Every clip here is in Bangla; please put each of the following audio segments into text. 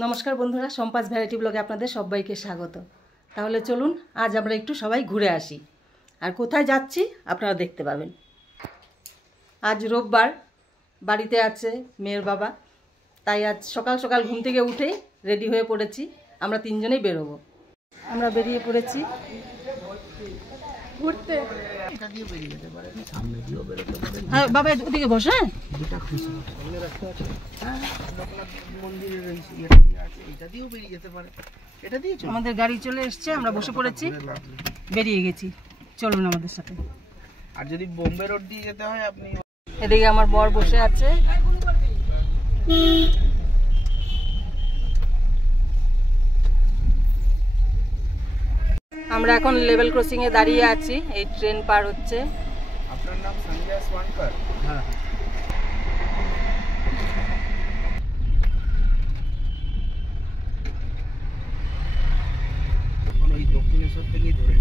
नमस्कार बंधुरा सम्पास भ্যারাইটি ব্লগে আপনাদের সবাইকে স্বাগত। তাহলে চলুন আজ আমরা একটু সবাই ঘুরে আসি আর কোথায় যাচ্ছি আপনারা দেখতে পাবেন। আজ রোববার, বাড়িতে আছে মেয়ের বাবা, তাই আজ সকাল সকাল ঘুম থেকে উঠেই রেডি হয়ে পড়েছি। আমরা তিনজনেই বেরোবো। আমরা বেরিয়ে পড়েছি ঘুরতে। এটা দিয়ে বেরিয়ে যেতে পারে, সামনে দিয়েও বেরোতে পারে। হ্যাঁ বাবা, ওদিকে বস। হ্যাঁ দুটো খুশি সামনে রাস্তা আছে, লোকনাথ মন্দিরের এটা দিয়েও বেরিয়ে যেতে পারে। এটা দিয়ে আমাদের গাড়ি চলে এসেছে, আমরা বসে পড়েছি, বেরিয়ে গেছি। চলুন আমাদের সাথে। আর যদি বোম্বে রোড দিয়ে যেতে হয় আপনি। এদিকে আমার বর বসে আছে। আমরা এখন লেভেল ক্রসিং এ দাঁড়িয়ে আছি, এই ট্রেন পার হচ্ছে। আপনার নাম সঞ্জয় সোয়ানকর? হ্যাঁ। ওই দক্ষিণেশ্বর থেকে ধরে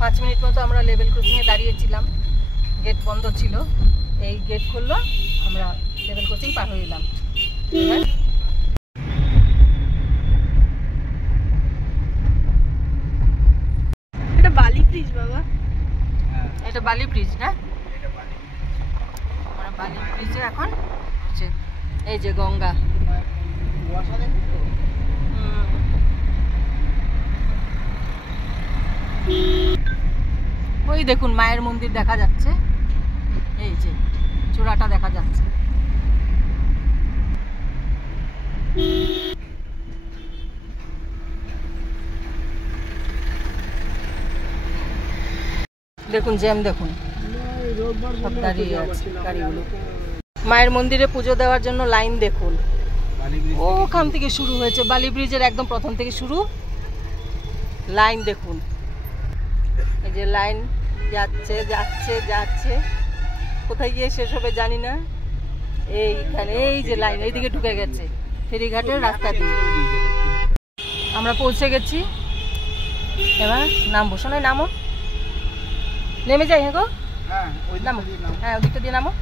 5 মিনিট মতো আমরা লেভেল ক্রসিং এ দাঁড়িয়েছিলাম, গেট বন্ধ ছিল। এই গেট খুললো, আমরা লেভেল ক্রসিং পার হয়ে এলাম। এটা বালি ব্রিজ বাবা। হ্যাঁ এটা বালি ব্রিজ না? এটা বালি ব্রিজ। আমরা বালি ব্রিজে এখন হচ্ছে এই যে গঙ্গা। কুয়াশা দেখুন তো। ওই দেখুন মায়ের মন্দির দেখা যাচ্ছে, এই যে চূড়াটা দেখা যাচ্ছে। দেখুন জ্যাম, দেখুন সব দাঁড়িয়ে আছে গাড়িগুলো। মায়ের মন্দিরে পুজো দেওয়ার জন্য লাইন দেখুন, ওখান থেকে শুরু হয়েছে, বালি ব্রিজের একদম প্রথম থেকে শুরু। লাইন দেখুন, এই যে লাইন যাচ্ছে যাচ্ছে যাচ্ছে, কোথায় গিয়ে শেষ হবে জানি না। এইখানে এই যে লাইন এইদিকে ঢুকে গেছে ফেরিঘাটের রাস্তা দিয়ে। আমরা পৌঁছে গেছি, এবার নামবো। শোনাই নামো, নেমে যাই। হ্যাঁ গো, হ্যাঁ ওই নামো। হ্যাঁ ওদিকটা দিয়ে নামো।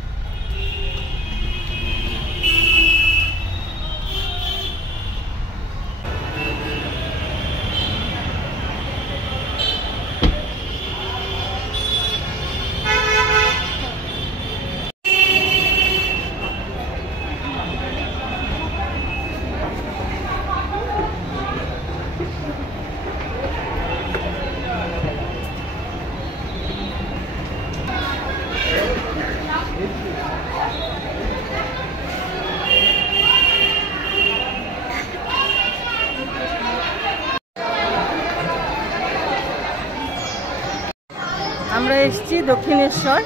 আমরা এসেছি দক্ষিণেশ্বর,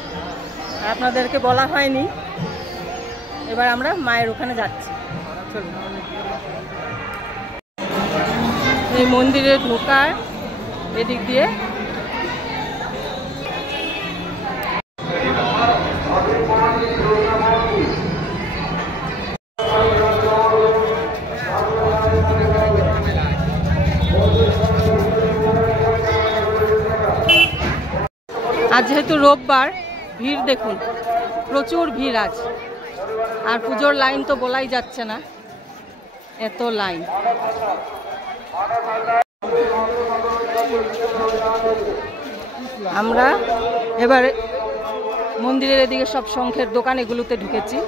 আপনাদেরকে বলা হয়নি। এবার আমরা মায়ের ওখানে যাচ্ছি। চলুন। এই মন্দিরে ঢোকার এদিক দিয়ে আজ যেহেতু রোববার, ভিড় দেখুন, প্রচুর ভিড় আজ। আর পুজোর লাইন তো বলাই যাচ্ছে না, এত লাইন। আমরা এবারে মন্দিরের এদিকে সব শঙ্খের দোকান এগুলোতে ঢুকেছি।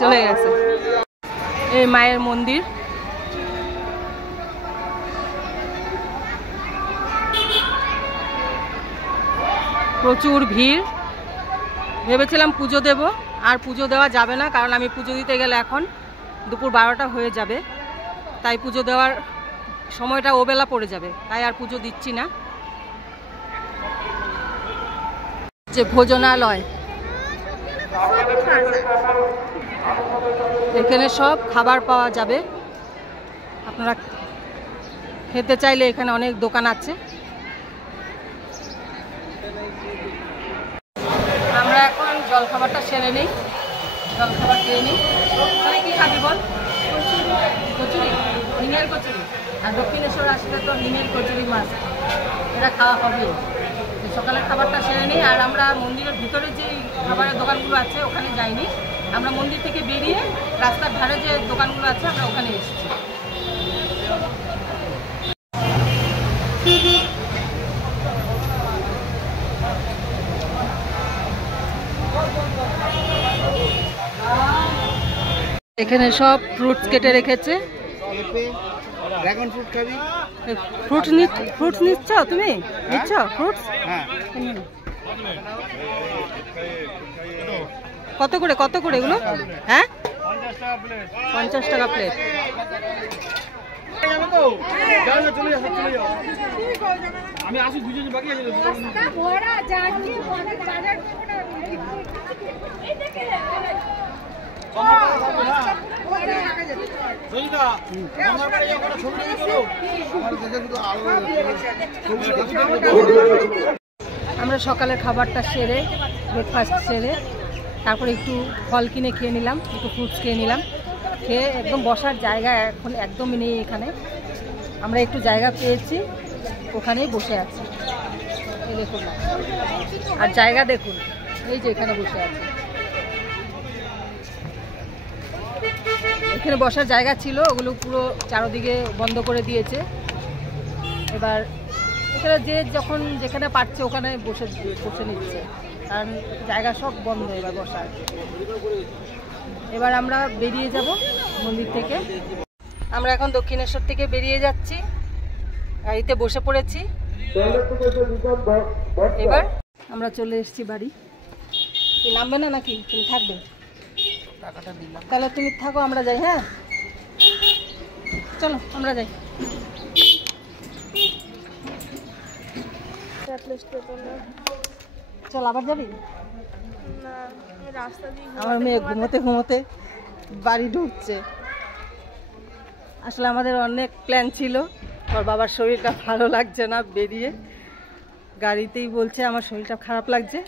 চলে গেছে এই মায়ের মন্দির। প্রচুর ভিড়। ভেবেছিলাম পুজো দেব, আর পুজো দেওয়া যাবে না, কারণ আমি পুজো দিতে গেলে এখন দুপুর 12টা হয়ে যাবে, তাই পুজো দেওয়ার সময়টা ওবেলা পড়ে যাবে, তাই আর পুজো দিচ্ছি না। যে ভোজনালয়, এখানে সব খাবার পাওয়া যাবে। আপনারা খেতে চাইলে এখানে অনেক দোকান আছে। আমরা এখন জলখাবারটা সেরে নিই, জলখাবার খেয়ে নিই। কি খাবি বল? কচুরি, হিঙের কচুরি। আর দক্ষিণেশ্বর আসলে তো হিঙের কচুরি মাছ। এটা খাওয়া হবে। সকালের খাবারটা সেরে নিই। আর আমরা মন্দিরের ভিতরে যে খাবারের দোকানগুলো আছে ওখানে যাইনি, আমরা মন্দির থেকে বেরিয়ে রাস্তার ধারে যে দোকানগুলো আছে আমরা ওখানে এসেছি। এখানে সব ফ্রুটস কেটে রেখেছে। ড্রাগন ফ্রুট খাবি? ফ্রুটস নিচ্ছ তুমি? নিচ্ছ ফ্রুটস? হ্যাঁ। কত করে এগুলো? হ্যাঁ 50 টাকা প্লেট। আমি আসি, দুজন বাকি আছে। আমরা সকালের খাবারটা সেরে, ব্রেকফাস্ট সেরে তারপরে একটু ফল কিনে খেয়ে নিলাম, একটু ফ্রুটস খেয়ে নিলাম। খেয়ে একদম বসার জায়গা এখন একদমই নেই এখানে। আমরা একটু জায়গা পেয়েছি, ওখানেই বসে আছি। এই দেখুন না, আর জায়গা দেখুন, এই যে এখানে বসে আছি। এখানে বসার জায়গা ছিল, ওগুলো পুরো চারদিকে বন্ধ করে দিয়েছে। এবার এখানে যে যখন যেখানে পারছে ওখানে বসে নিচ্ছে, কারণ জায়গা সব বন্ধ এবার বসার। এবার আমরা বেরিয়ে যাব মন্দির থেকে। আমরা এখন দক্ষিণেশ্বর থেকে বেরিয়ে যাচ্ছি, গাড়িতে বসে পড়েছি। এবার আমরা চলে এসেছি বাড়ি। তুই নামবে না নাকি? তুমি থাকবে? টাকাটা দিলাম। তাহলে তুমি থাকো, আমরা যাই। হ্যাঁ চলো আমরা যাই। চল আবার যাবি? আমার মেয়ে ঘুমোতে ঘুমোতে বাড়ি ঢুকছে। আসলে আমাদের অনেক প্ল্যান ছিল, ওর বাবার শরীরটা ভালো লাগছে না, বেরিয়ে গাড়িতেই বলছে আমার শরীরটা খারাপ লাগছে।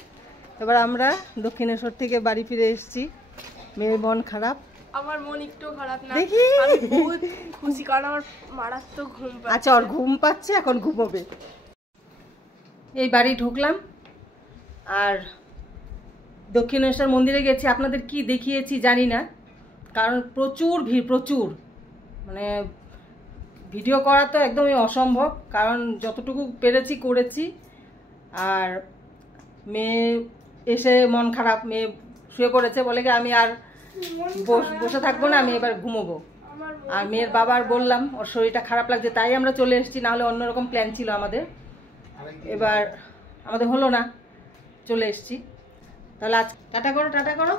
এবার আমরা দক্ষিণেশ্বর থেকে বাড়ি ফিরে এসেছি। মেয়ের মন খারাপ। আমার মন একটু খারাপ না, দেখি আমি বহুত খুশি, কারণ আমার মারাত্মক ঘুম পাচ্ছে। আচ্ছা, ওর ঘুম পাচ্ছে, এখন ঘুমোবে। এই বাড়ি ঢুকলাম আর দক্ষিণেশ্বর মন্দিরে গেছি। আপনাদের কি দেখিয়েছি জানি না, কারণ প্রচুর ভিড়, প্রচুর। মানে ভিডিও করা তো একদমই অসম্ভব, কারণ যতটুকু পেরেছি করেছি। আর মেয়ে এসে মন খারাপ, মেয়ে শুয়ে পড়েছে, বলে কি আমি আর বসে থাকবো না, আমি এবার ঘুমোবো। আর মেয়ের বাবার বললাম ওর শরীরটা খারাপ লাগছে, তাই আমরা চলে এসেছি, নাহলে অন্যরকম প্ল্যান ছিল আমাদের। এবার আমাদের হলো না, চলে এসেছি। তাহলে আজ টাটা করো, টাটা করো।